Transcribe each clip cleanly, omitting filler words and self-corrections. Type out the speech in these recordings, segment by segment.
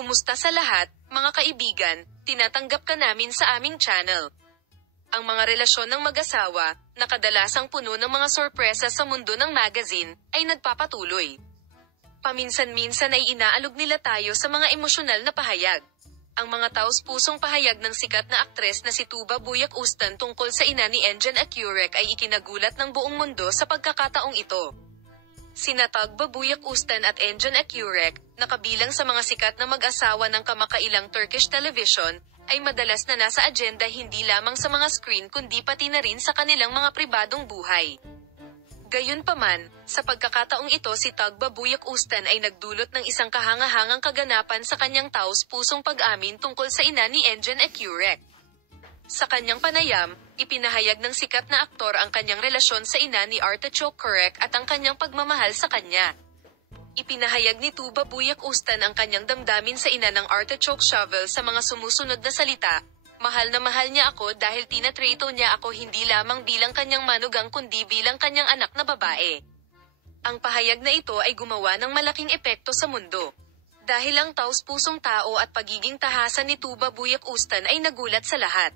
Kumusta sa lahat, mga kaibigan, tinatanggap ka namin sa aming channel. Ang mga relasyon ng mag-asawa, na kadalasang puno ng mga sorpresa sa mundo ng magazine, ay nagpapatuloy. Paminsan-minsan ay inaalog nila tayo sa mga emosyonal na pahayag. Ang mga taos-pusong pahayag ng sikat na aktres na si Tuba Buyak Ustan tungkol sa ina ni Engin Akurek ay ikinagulat ng buong mundo sa pagkakataong ito. Sina Tuba Buyak Ustan at Engin Akurek, na kabilang sa mga sikat na mag-asawa ng kamakailang Turkish television, ay madalas na nasa agenda hindi lamang sa mga screen kundi pati na rin sa kanilang mga pribadong buhay. Gayunpaman, sa pagkakataong ito si Tuba Buyak Ustan ay nagdulot ng isang kahangahangang kaganapan sa kanyang taos-pusong pag-amin tungkol sa ina ni Engin Akurek. Sa kanyang panayam, ipinahayag ng sikat na aktor ang kanyang relasyon sa ina ni Artichoke Kurek at ang kanyang pagmamahal sa kanya. Ipinahayag ni Tuba Buyak Ustan ang kanyang damdamin sa ina ng Artichoke Shovel sa mga sumusunod na salita. Mahal na mahal niya ako dahil tinatrato niya ako hindi lamang bilang kanyang manugang kundi bilang kanyang anak na babae. Ang pahayag na ito ay gumawa ng malaking epekto sa mundo. Dahil ang taos-pusong tao at pagiging tahasan ni Tuba Buyak Ustan ay nagulat sa lahat.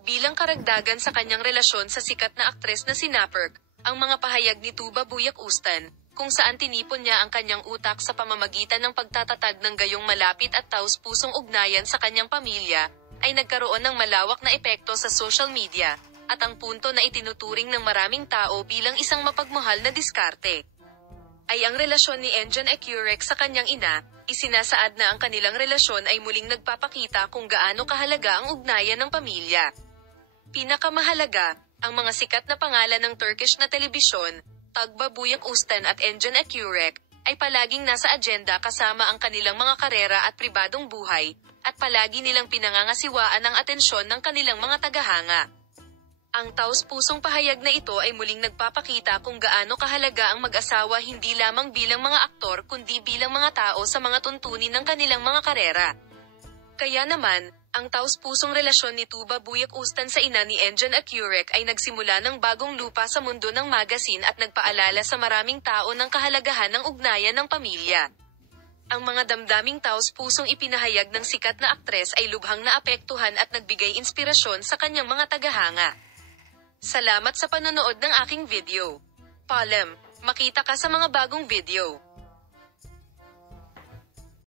Bilang karagdagan sa kanyang relasyon sa sikat na aktres na si Naperk, ang mga pahayag ni Tuba Buyak Ustan, kung saan tinipon niya ang kanyang utak sa pamamagitan ng pagtatatag ng gayong malapit at taos-pusong ugnayan sa kanyang pamilya, ay nagkaroon ng malawak na epekto sa social media, at ang punto na itinuturing ng maraming tao bilang isang mapagmahal na diskarte ay ang relasyon ni Engin Akurek sa kanyang ina. Isinasaad na ang kanilang relasyon ay muling nagpapakita kung gaano kahalaga ang ugnayan ng pamilya. Pinakamahalaga, ang mga sikat na pangalan ng Turkish na telebisyon, Tuba Buyak Ustan at Engin Akurek, ay palaging nasa agenda kasama ang kanilang mga karera at pribadong buhay, at palagi nilang pinangangasiwaan ang atensyon ng kanilang mga tagahanga. Ang taos-pusong pahayag na ito ay muling nagpapakita kung gaano kahalaga ang mag-asawa hindi lamang bilang mga aktor kundi bilang mga tao sa mga tuntunin ng kanilang mga karera. Kaya naman, ang taos-pusong relasyon ni Tuba Buyak Ustan sa ina ni Engin Akurek ay nagsimula ng bagong lupa sa mundo ng magazine at nagpaalala sa maraming tao ng kahalagahan ng ugnayan ng pamilya. Ang mga damdaming taos-pusong ipinahayag ng sikat na aktres ay lubhang naapektuhan at nagbigay inspirasyon sa kanyang mga tagahanga. Salamat sa panonood ng aking video. Paalam, makita ka sa mga bagong video.